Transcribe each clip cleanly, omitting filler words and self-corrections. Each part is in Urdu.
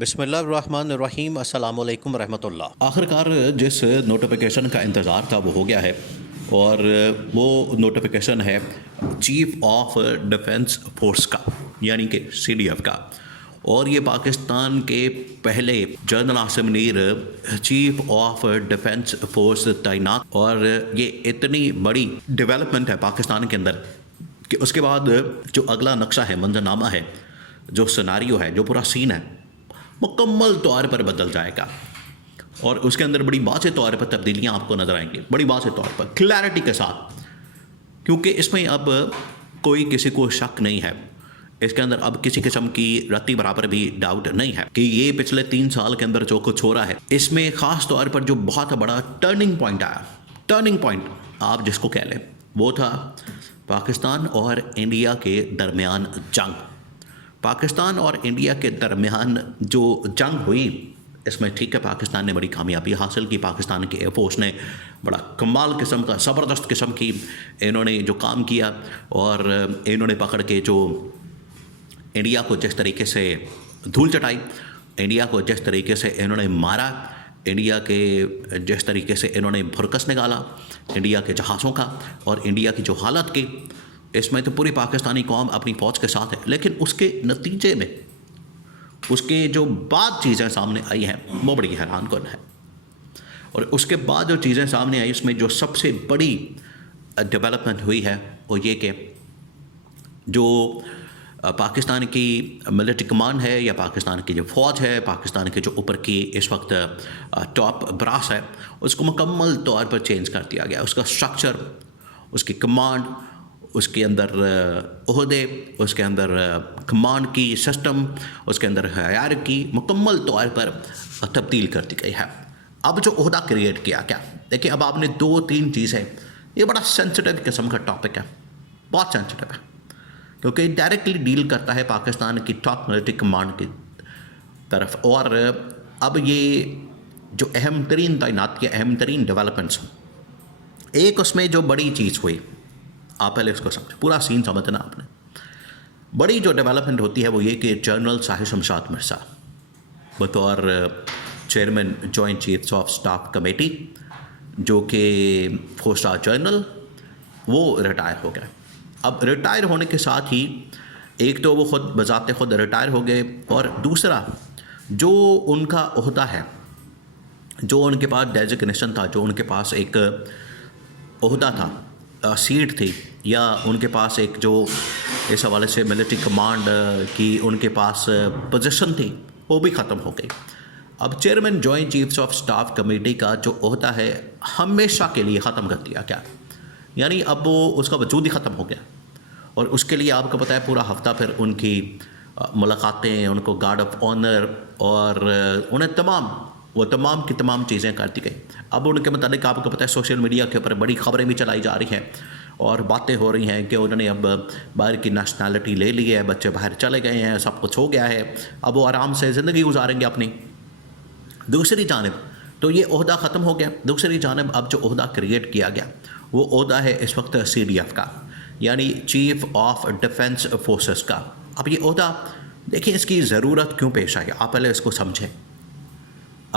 بسم اللہ الرحمن الرحیم، السلام علیکم ورحمۃ اللہ۔ آخر کار جس نوٹیفیکیشن کا انتظار تھا وہ ہو گیا ہے، اور وہ نوٹیفیکیشن ہے چیف آف ڈیفنس فورس کا، یعنی کہ CDF کا، اور یہ پاکستان کے پہلے general Asim Munir chief of defence force تعینات، اور یہ اتنی بڑی ڈیولپمنٹ ہے پاکستان کے اندر کہ اس کے بعد جو اگلا نقشہ ہے، منظرنامہ ہے، جو سیناریو ہے، جو پورا سین ہے، مکمل طور پر بدل جائے گا، اور اس کے اندر بڑی واضح طور پر تبدیلیاں آپ کو نظر آئیں گی، بڑی واضح طور پر کلیئرٹی کے ساتھ، کیونکہ اس میں اب کوئی کسی کو شک نہیں ہے، اس کے اندر اب کسی قسم کی رتی برابر بھی ڈاؤٹ نہیں ہے کہ یہ پچھلے 3 سال کے اندر جو کچھ ہو رہا ہے، اس میں خاص طور پر جو بہت بڑا ٹرننگ پوائنٹ آیا، ٹرننگ پوائنٹ آپ جس کو کہہ لیں، وہ تھا پاکستان اور انڈیا کے درمیان جنگ۔ پاکستان اور انڈیا کے درمیان جو جنگ ہوئی، اس میں ٹھیک ہے پاکستان نے بڑی کامیابی حاصل کی، پاکستان کے ایئر فورس نے بڑا کمال قسم کا، زبردست قسم کی انہوں نے جو کام کیا، اور انہوں نے پکڑ کے جو انڈیا کو جس طریقے سے دھول چٹائی، انڈیا کو جس طریقے سے انہوں نے مارا، انڈیا کے جس طریقے سے انہوں نے بھرکس نکالا انڈیا کے جہازوں کا، اور انڈیا کی جو حالت کی، اس میں تو پوری پاکستانی قوم اپنی فوج کے ساتھ ہے، لیکن اس کے نتیجے میں اس کے جو بعد چیزیں سامنے آئی ہیں وہ بڑی حیران کن ہے، اور اس کے بعد جو چیزیں سامنے آئی، اس میں جو سب سے بڑی ڈیولپمنٹ ہوئی ہے وہ یہ کہ جو پاکستان کی ملٹری کمانڈ ہے، یا پاکستان کی جو فوج ہے، پاکستان کے جو اوپر کی اس وقت ٹاپ براس ہے، اس کو مکمل طور پر چینج کر دیا گیا، اس کا سٹرکچر، اس کی کمانڈ، اس کے اندر عہدے، اس کے اندر کمانڈ کی سسٹم، اس کے اندر ہائرارکی مکمل طور پر تبدیل کر دی گئی ہے۔ اب جو عہدہ کریٹ کیا گیا، دیکھیں اب آپ نے 2-3 چیزیں، یہ بڑا سینسٹیو قسم کا ٹاپک ہے، بہت سینسٹیو ہے، کیونکہ ڈائریکٹلی ڈیل کرتا ہے پاکستان کی ٹاپ ملٹری کمانڈ کی طرف، اور اب یہ جو اہم ترین تعینات کی اہم ترین ڈیولپمنٹس، ایک اس میں جو بڑی چیز ہوئی، آپ پہلے اس کو سمجھیں، پورا سین سمجھنا آپ نے، بڑی جو ڈیولپمنٹ ہوتی ہے وہ یہ کہ جنرل ساحر شمشاد مرزا بطور chairman joint chiefs of staff committee, جو کہ 4 اسٹار جنرل، وہ ریٹائر ہو گئے۔ اب ریٹائر ہونے کے ساتھ ہی ایک تو وہ خود بذات خود ریٹائر ہو گئے، اور دوسرا جو ان کا عہدہ ہے، جو ان کے پاس ڈیزگنیشن تھا، جو ان کے پاس ایک عہدہ تھا، سیٹ تھی، یا ان کے پاس ایک جو اس حوالے سے ملٹری کمانڈ کی ان کے پاس پوزیشن تھی، وہ بھی ختم ہو گئی۔ اب chairman joint chiefs of staff committee کا جو عہدہ ہے ہمیشہ کے لیے ختم کر دیا گیا، یعنی اب وہ اس کا وجود ہی ختم ہو گیا، اور اس کے لیے آپ کو پتہ ہے پورا ہفتہ پھر ان کی ملاقاتیں، ان کو گارڈ آف آنر، اور انہیں تمام کی تمام چیزیں کر دی گئی۔ اب ان کے متعلق آپ کو پتہ ہے سوشل میڈیا کے اوپر بڑی خبریں بھی چلائی جا رہی ہیں، اور باتیں ہو رہی ہیں کہ انہوں نے اب باہر کی نیشنلٹی لے لی ہے، بچے باہر چلے گئے ہیں، سب کچھ ہو گیا ہے، اب وہ آرام سے زندگی گزاریں گے اپنی۔ دوسری جانب تو یہ عہدہ ختم ہو گیا، دوسری جانب اب جو عہدہ کریٹ کیا گیا وہ عہدہ ہے اس وقت CDF کا، یعنی چیف آف ڈیفنس فورسز کا۔ اب یہ عہدہ دیکھیں اس کی ضرورت کیوں پیش آئی، آپ پہلے اس کو سمجھیں۔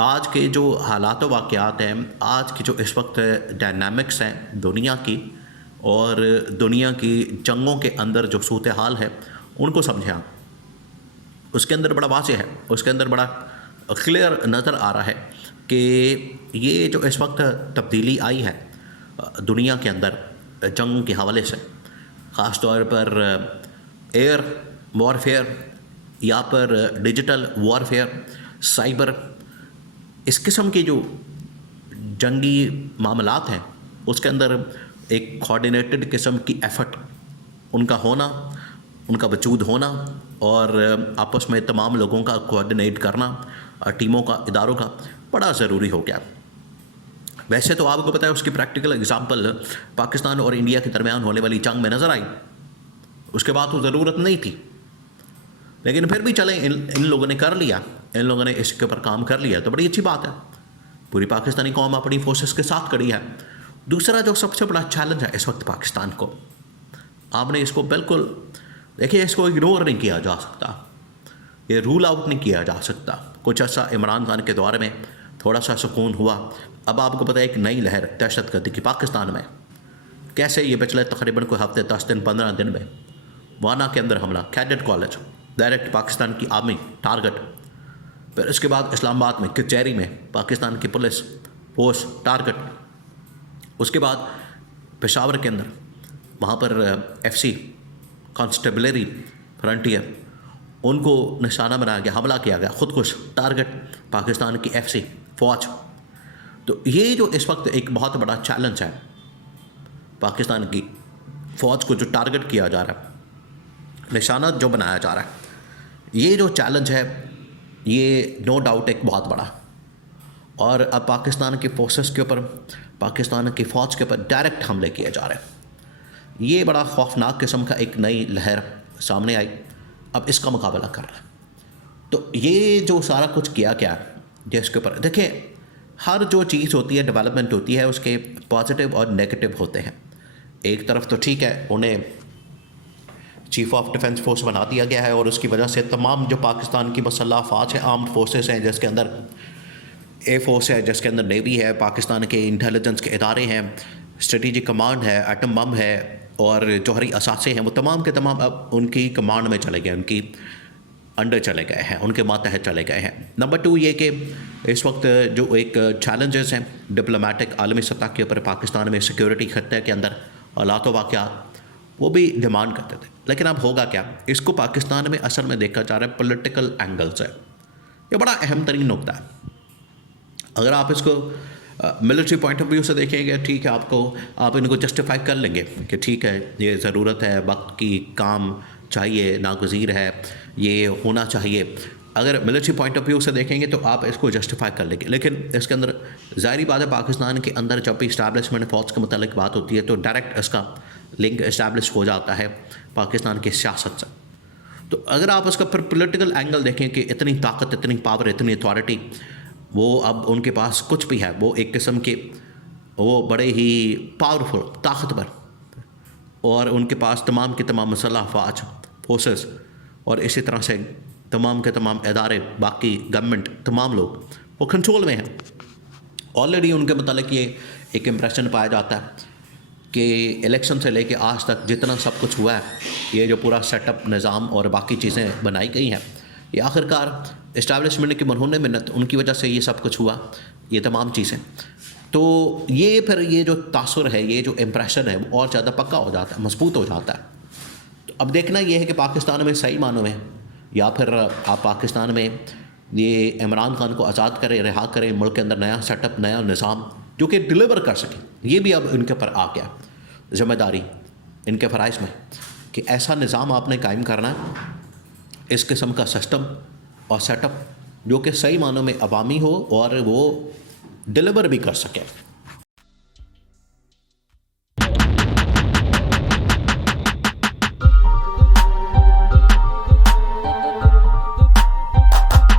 آج کے جو حالات و واقعات ہیں، آج کی جو اس وقت ڈائنامکس ہیں دنیا کی، اور دنیا کی جنگوں کے اندر جو صورتحال ہے، ان کو سمجھیں آپ، اس کے اندر بڑا واضح ہے، اس کے اندر بڑا کلیئر نظر آ رہا ہے کہ یہ جو اس وقت تبدیلی آئی ہے دنیا کے اندر جنگوں کے حوالے سے، خاص طور پر ایئر وارفیئر، یا پر ڈیجیٹل وارفیئر، سائبر، اس قسم کی جو جنگی معاملات ہیں، اس کے اندر ایک کوآرڈینیٹڈ قسم کی ایفرٹ ان کا ہونا، ان کا وجود ہونا، اور آپس میں تمام لوگوں کا کوآرڈینیٹ کرنا، ٹیموں کا، اداروں کا، بڑا ضروری ہو گیا۔ ویسے تو آپ کو پتہ ہے اس کی پریکٹیکل اگزامپل پاکستان اور انڈیا کے درمیان ہونے والی جنگ میں نظر آئی، اس کے بعد تو ضرورت نہیں تھی، لیکن پھر بھی چلیں ان لوگوں نے کر لیا، ان لوگوں نے اس کے اوپر کام کر لیا، تو بڑی اچھی بات ہے، پوری پاکستانی قوم اپنی فورسز کے ساتھ کھڑی ہے۔ دوسرا جو سب سے بڑا چیلنج ہے اس وقت پاکستان کو، آپ نے اس کو بالکل دیکھیے، اس کو اگنور نہیں کیا جا سکتا، یہ رول آؤٹ نہیں کیا جا سکتا، کچھ عرصہ عمران خان کے دور میں تھوڑا سا سکون ہوا. اب آپ کو پتہ ہے ایک نئی لہر دہشت گردی کی پاکستان میں. کیسے یہ پچھلے تقریباً کوئی ہفتے 10 دن 15 دن میں وانا کے اندر حملہ, کیڈٹ کالج ڈائریکٹ پاکستان کی آرمی ٹارگٹ. پھر اس کے بعد اسلام آباد میں کچہری میں پاکستان کی پولیس فورس ٹارگٹ. اس کے بعد پشاور کے اندر وہاں پر ایف سی کانسٹیبلری فرنٹیئر ان کو نشانہ بنایا گیا, حملہ کیا گیا, خودکش ٹارگٹ پاکستان کی ایف سی فوج. تو یہ جو اس وقت ایک بہت بڑا چیلنج ہے پاکستان کی فوج کو جو ٹارگٹ کیا جا رہا ہے, نشانہ جو بنایا جا رہا ہے, یہ جو چیلنج ہے یہ نو ڈاؤٹ ایک بہت بڑا. اور اب پاکستان کی فورسز کے اوپر, پاکستان کی فوج کے اوپر ڈائریکٹ حملے کیے جا رہے ہیں. یہ بڑا خوفناک قسم کا ایک نئی لہر سامنے آئی, اب اس کا مقابلہ کر رہا ہے. تو یہ جو سارا کچھ کیا گیا جس کے اوپر دیکھیں, ہر جو چیز ہوتی ہے ڈیولپمنٹ ہوتی ہے اس کے پازیٹیو اور نیگیٹو ہوتے ہیں. ایک طرف تو ٹھیک ہے انہیں چیف آف ڈیفنس فورس بنا دیا گیا ہے اور اس کی وجہ سے تمام جو پاکستان کی مسلح افواج ہیں, آرمڈ فورسز ہیں, جس کے اندر اے فورس ہے, جس کے اندر نیوی ہے, پاکستان کے انٹیلیجنس کے ادارے ہیں, اسٹریٹجک کمانڈ ہے, ایٹم بم ہے, اور جوہری اثاثے ہیں, وہ تمام کے تمام اب ان کی کمانڈ میں چلے گئے, ان کی انڈر چلے گئے ہیں, ان کے ماتحت چلے گئے ہیں. نمبر 2 یہ کہ اس وقت جو ایک چیلنجز ہیں ڈپلومیٹک عالمی سطح کے اوپر پاکستان میں سیکیورٹی خطے کے اندر حالات و واقعات, وہ بھی ڈیمانڈ کرتے تھے. لیکن اب ہوگا کیا, اس کو پاکستان میں اثر میں دیکھا جا رہا ہے پولیٹیکل اینگل سے. یہ بڑا اہم ترین نقطہ ہے. اگر آپ اس کو ملٹری پوائنٹ آف ویو سے دیکھیں گے, ٹھیک ہے, آپ ان کو جسٹیفائی کر لیں گے کہ ٹھیک ہے یہ ضرورت ہے, وقت کی کام چاہیے, ناگزیر ہے, یہ ہونا چاہیے. اگر ملٹری پوائنٹ آف ویو سے دیکھیں گے تو آپ اس کو جسٹیفائی کر لیں گے. لیکن اس کے اندر ظاہری بات ہے پاکستان کے اندر جب بھی اسٹیبلشمنٹ فوج کے متعلق بات ہوتی ہے تو ڈائریکٹ اس کا لنک اسٹیبلش ہو جاتا ہے پاکستان کی سیاست سے. تو اگر آپ اس کا پھر پولیٹیکل اینگل دیکھیں کہ اتنی طاقت, اتنی پاور, اتنی اتھارٹی وہ اب ان کے پاس کچھ بھی ہے, وہ ایک قسم کے وہ بڑے ہی پاورفل, طاقتور, اور ان کے پاس تمام کے تمام مسلح افواج فورسز اور اسی طرح سے تمام کے تمام ادارے, باقی گورنمنٹ, تمام لوگ وہ کنٹرول میں ہیں. آلریڈی ان کے متعلق یہ ایک امپریشن پایا جاتا ہے کہ الیکشن سے لے کے آج تک جتنا سب کچھ ہوا ہے, یہ جو پورا سیٹ اپ نظام اور باقی چیزیں بنائی گئی ہیں, یہ آخرکار اسٹیبلشمنٹ کی مرہون منت ان کی وجہ سے یہ سب کچھ ہوا, یہ تمام چیزیں. تو یہ پھر یہ جو تاثر ہے, یہ جو امپریشن ہے وہ اور زیادہ پکا ہو جاتا ہے, مضبوط ہو جاتا ہے. تو اب دیکھنا یہ ہے کہ پاکستان میں صحیح معنوں میں, یا پھر آپ پاکستان میں یہ عمران خان کو آزاد کریں, رہا کریں, ملک کے اندر نیا سیٹ اپ, نیا نظام جو کہ ڈیلیور کر سکیں. یہ بھی اب ان کے اوپر آ گیا ذمہ داری ان کے فرائض میں کہ ایسا نظام آپ نے قائم کرنا ہے, اس قسم کا سسٹم اور سیٹ اپ جو کہ صحیح معنوں میں عوامی ہو اور وہ ڈیلیور بھی کر سکے.